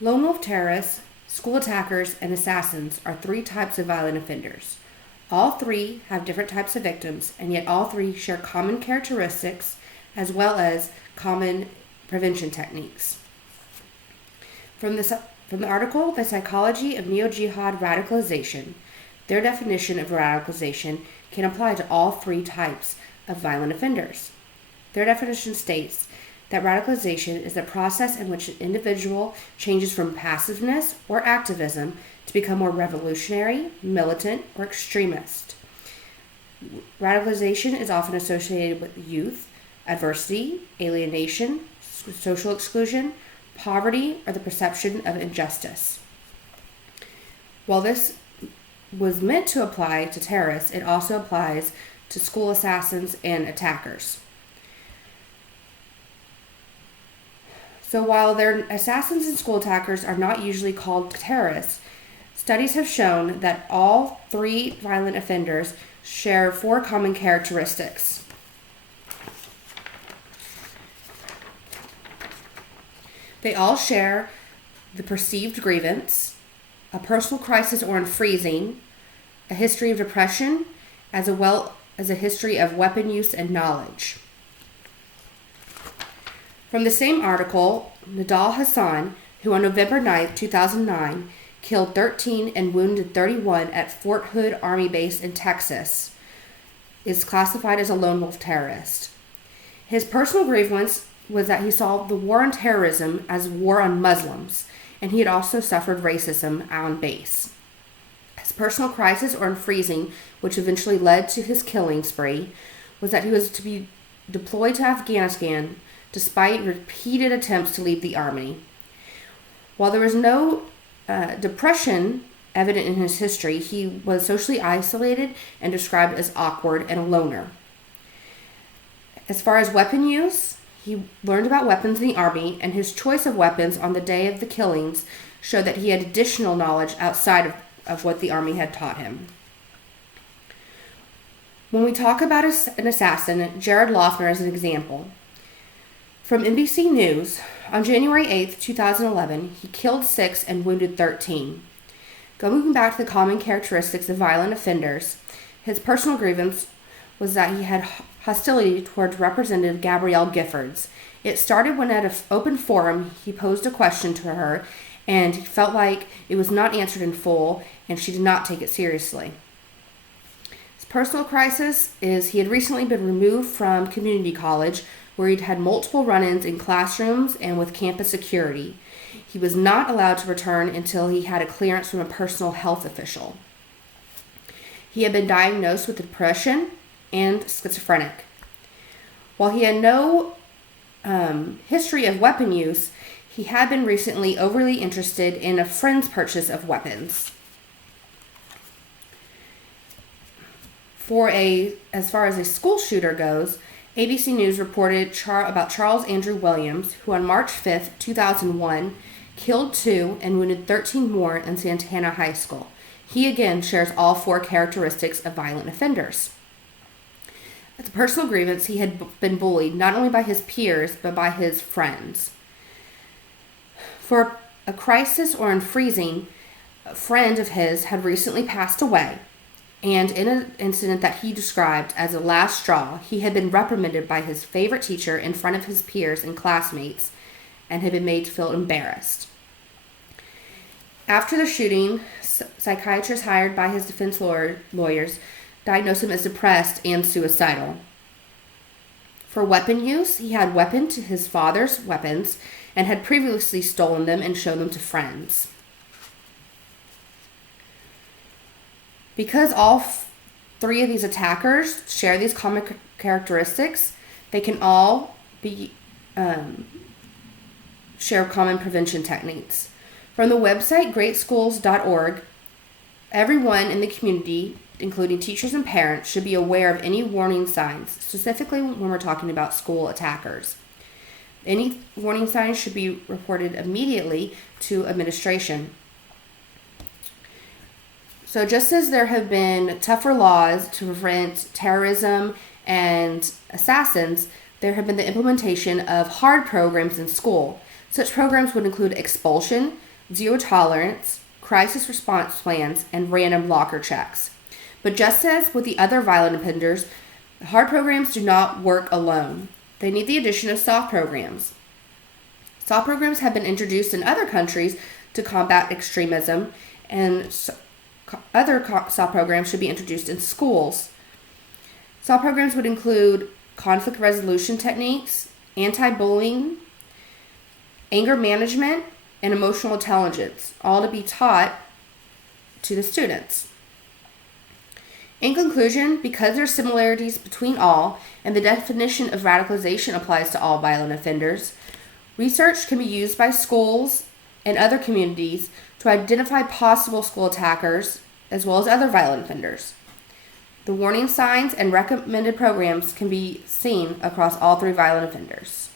Lone wolf terrorists, school attackers, and assassins are three types of violent offenders. All three have different types of victims, and yet all three share common characteristics as well as common prevention techniques. From the article, The Psychology of Neo-Jihad Radicalization, their definition of radicalization can apply to all three types of violent offenders. Their definition states that radicalization is the process in which an individual changes from passiveness or activism to become more revolutionary, militant, or extremist. Radicalization is often associated with youth, adversity, alienation, social exclusion, poverty, or the perception of injustice. While this was meant to apply to terrorists, it also applies to school assassins and attackers. So while their assassins and school attackers are not usually called terrorists, studies have shown that all three violent offenders share four common characteristics. They all share the perceived grievance, a personal crisis or unfreezing, a history of depression, as well as a history of weapon use and knowledge. From the same article, Nidal Hasan, who on November 9, 2009, killed 13 and wounded 31 at Fort Hood Army Base in Texas, is classified as a lone wolf terrorist. His personal grievance was that he saw the war on terrorism as war on Muslims, and he had also suffered racism on base. His personal crisis or unfreezing, which eventually led to his killing spree, was that he was to be deployed to Afghanistan despite repeated attempts to leave the army. While there was no depression evident in his history, he was socially isolated and described as awkward and a loner. As far as weapon use, he learned about weapons in the army, and his choice of weapons on the day of the killings showed that he had additional knowledge outside of what the army had taught him. When we talk about an assassin, Jared Loughner is an example. From NBC News, on January 8, 2011, he killed 6 and wounded 13. Going back to the common characteristics of violent offenders, his personal grievance was that he had hostility towards Representative Gabrielle Giffords. It started when at an open forum he posed a question to her, and he felt like it was not answered in full, and she did not take it seriously. His personal crisis is he had recently been removed from community college, where he'd had multiple run-ins in classrooms and with campus security. He was not allowed to return until he had a clearance from a personal health official. He had been diagnosed with depression and schizophrenic. While he had no history of weapon use, he had been recently overly interested in a friend's purchase of weapons. As far as a school shooter goes, ABC News reported about Charles Andrew Williams, who on March 5, 2001, killed 2 and wounded 13 more in Santana High School. He again shares all 4 characteristics of violent offenders. As a personal grievance, he had been bullied not only by his peers, but by his friends. For a crisis or unfreezing, a friend of his had recently passed away, and in an incident that he described as a last straw, he had been reprimanded by his favorite teacher in front of his peers and classmates and had been made to feel embarrassed. After the shooting, psychiatrists hired by his defense lawyers diagnosed him as depressed and suicidal. For weapon use, he had weapon to his father's weapons and had previously stolen them and shown them to friends. Because all 3 of these attackers share these common characteristics, they can all share common prevention techniques. From the website greatschools.org, everyone in the community, including teachers and parents, should be aware of any warning signs, specifically when we're talking about school attackers. Any warning signs should be reported immediately to administration. So just as there have been tougher laws to prevent terrorism and assassins, there have been the implementation of hard programs in school. Such programs would include expulsion, zero tolerance, crisis response plans, and random locker checks. But just as with the other violent offenders, hard programs do not work alone. They need the addition of soft programs. Soft programs have been introduced in other countries to combat extremism, and other soft programs should be introduced in schools. Soft programs would include conflict resolution techniques, anti-bullying, anger management, and emotional intelligence, all to be taught to the students. In conclusion, because there are similarities between all, and the definition of radicalization applies to all violent offenders, research can be used by schools and other communities to identify possible school attackers as well as other violent offenders. The warning signs and recommended programs can be seen across all three violent offenders.